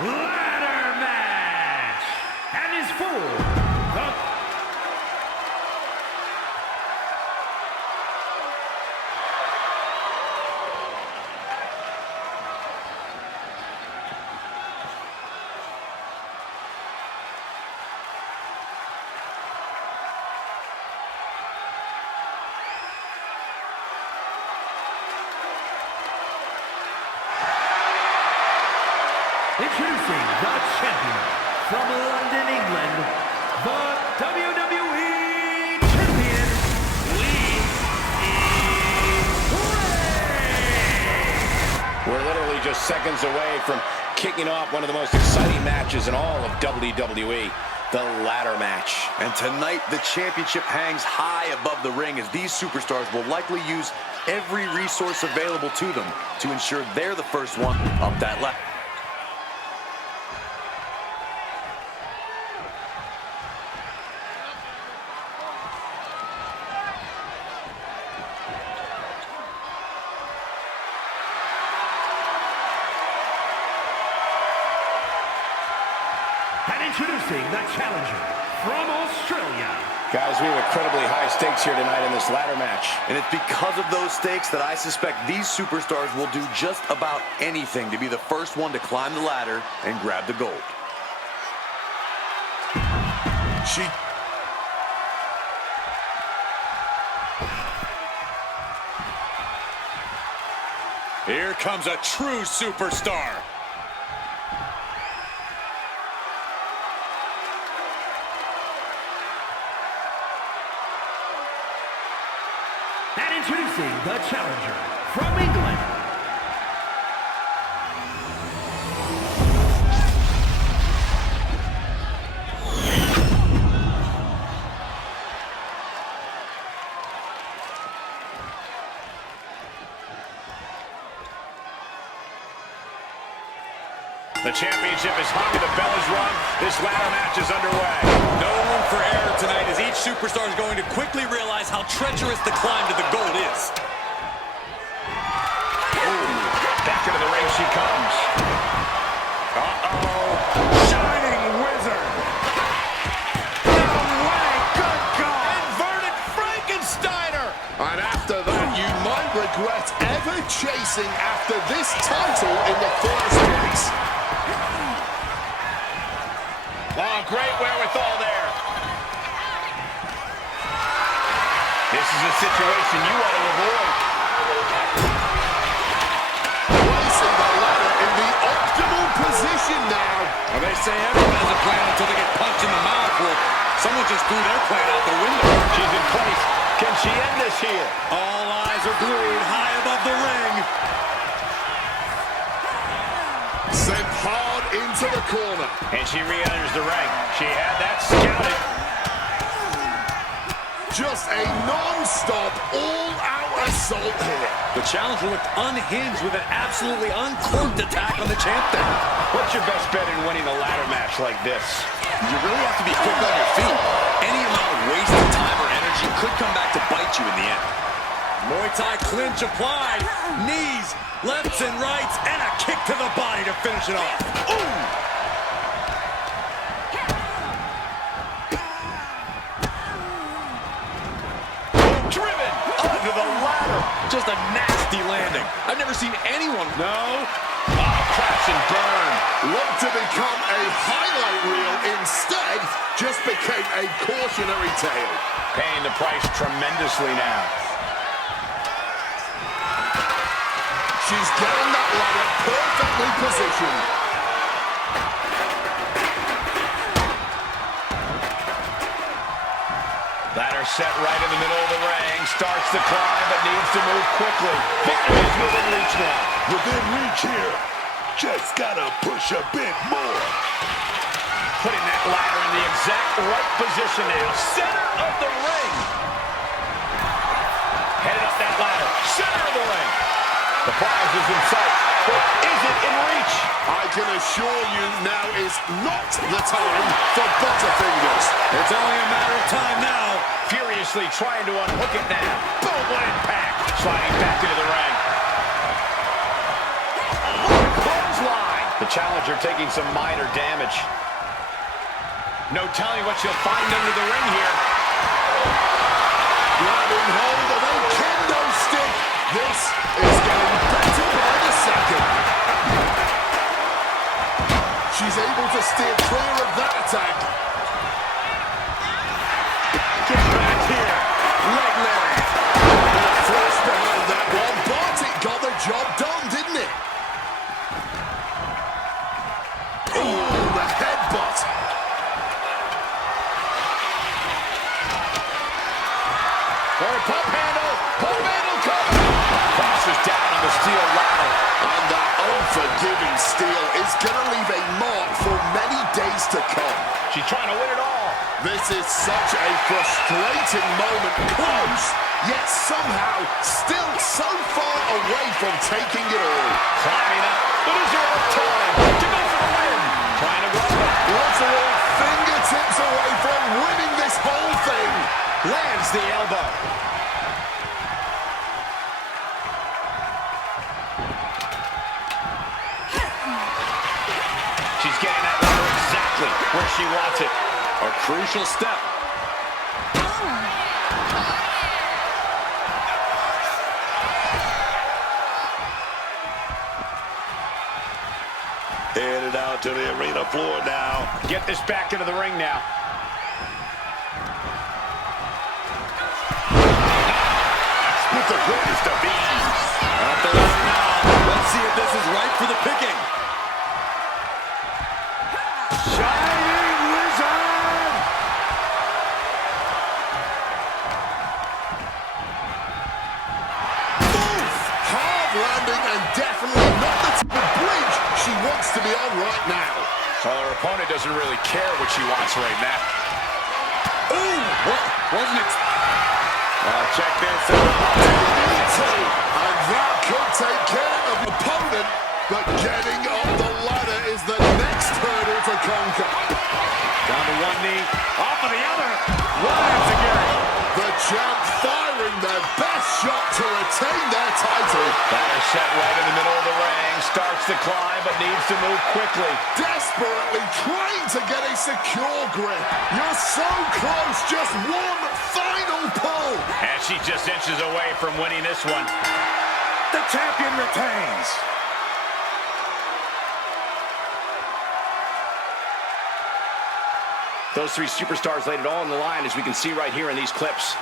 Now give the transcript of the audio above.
ladder match, and is for the introducing the champion from London, England, the WWE champion, Lizzy. We're literally just seconds away from kicking off one of the most exciting matches in all of WWE, the ladder match. And tonight, the championship hangs high above the ring as these superstars will likely use every resource available to them to ensure they're the first one up that ladder. And introducing the challenger from Australia. Guys, we have incredibly high stakes here tonight in this ladder match. And it's because of those stakes that I suspect these superstars will do just about anything to be the first one to climb the ladder and grab the gold. Here comes a true superstar. And introducing the challenger from England. The championship is hung, the bell is rung, this ladder match is underway. No room for error tonight as each superstar is going to quickly realize how treacherous the climb to the gold is. Ooh, back into the ring she comes. Uh-oh, shining wizard. No way, good God. Inverted Frankensteiner. And after that, you might regret ever chasing after this title in the first place. Oh, great wherewithal there. This is a situation you want to avoid. Placing the ladder in the optimal position now. Well, they say everyone has a plan until they get punched in the mouth. Well, someone just threw their plan out the window. She's in place. Can she end this here? All eyes are glued high above the ring. Sent hard into the corner. And she re-enters the ring. She had that scouted. Just a non-stop, all-out assault here. The challenger looked unhinged with an absolutely uncorked attack on the champ there. What's your best bet in winning a ladder match like this? You really have to be quick on your feet. Any amount of wasted time or energy could come back to bite you in the end. Muay Thai clinch applied. Knees, lefts and rights, and a kick to the body to finish it off. Ooh! Driven onto the ladder. Just a nasty landing. I've never seen anyone. No. Oh, crash and burn. What to become a highlight reel instead just became a cautionary tale. Paying the price tremendously now. She's getting that ladder perfectly positioned. Ladder set right in the middle of the ring. Starts the climb, but needs to move quickly. Victory is within reach now. Within reach here. Just gotta push a bit more. Putting that ladder in the exact right position now. Center of the ring. Headed up that ladder. Center of the ring. The prize is in sight. But is it in reach? I can assure you now is not the time for butterfingers. It's only a matter of time now. Furiously trying to unhook it now. Boom, what impact. Sliding back into the ring. Clothesline. The challenger taking some minor damage. No telling what she'll find under the ring here. Grabbing hold of a kendo stick. This is getting better by the second. She's able to steer clear of that attack. Get back here. Leg Larry. Flash behind that one, but it got the job done, didn't it? Oh, the headbutt. Pump handle cover. Crosses down on the steel ladder. And that unforgiving steel is going to leave a mark for many days to come. She's trying to win it all. This is such a frustrating moment. Close, yet somehow still so far away from taking it all. Climbing up, but is there enough time to go for the win? Trying to run it. Literal fingertips away from winning this whole thing. Lands the elbow. She's getting that ladder exactly where she wants it. A crucial step. Headed out to the arena floor now. Get this back into the ring now. With the greatest of ease. At the ladder now. Let's see if this is right for the picking. Shining Wizard! Oof! Hard landing and definitely not the type of bridge she wants to be on right now. Well, her opponent doesn't really care what she wants right now. Ooh! Wasn't it? Check this And out. that could take care of the opponent, but getting up the ladder is the next hurdle to conquer. Down to one knee, off of the other. Lands again. The champ firing their best shot to retain their title. Ladder set right in the middle of the ring. Starts to climb, but needs to move quickly. Desperately trying to get a secure grip. You're so close, just one final pull. And she's just inches away from winning this one. The champion retains. Those three superstars laid it all on the line, as we can see right here in these clips.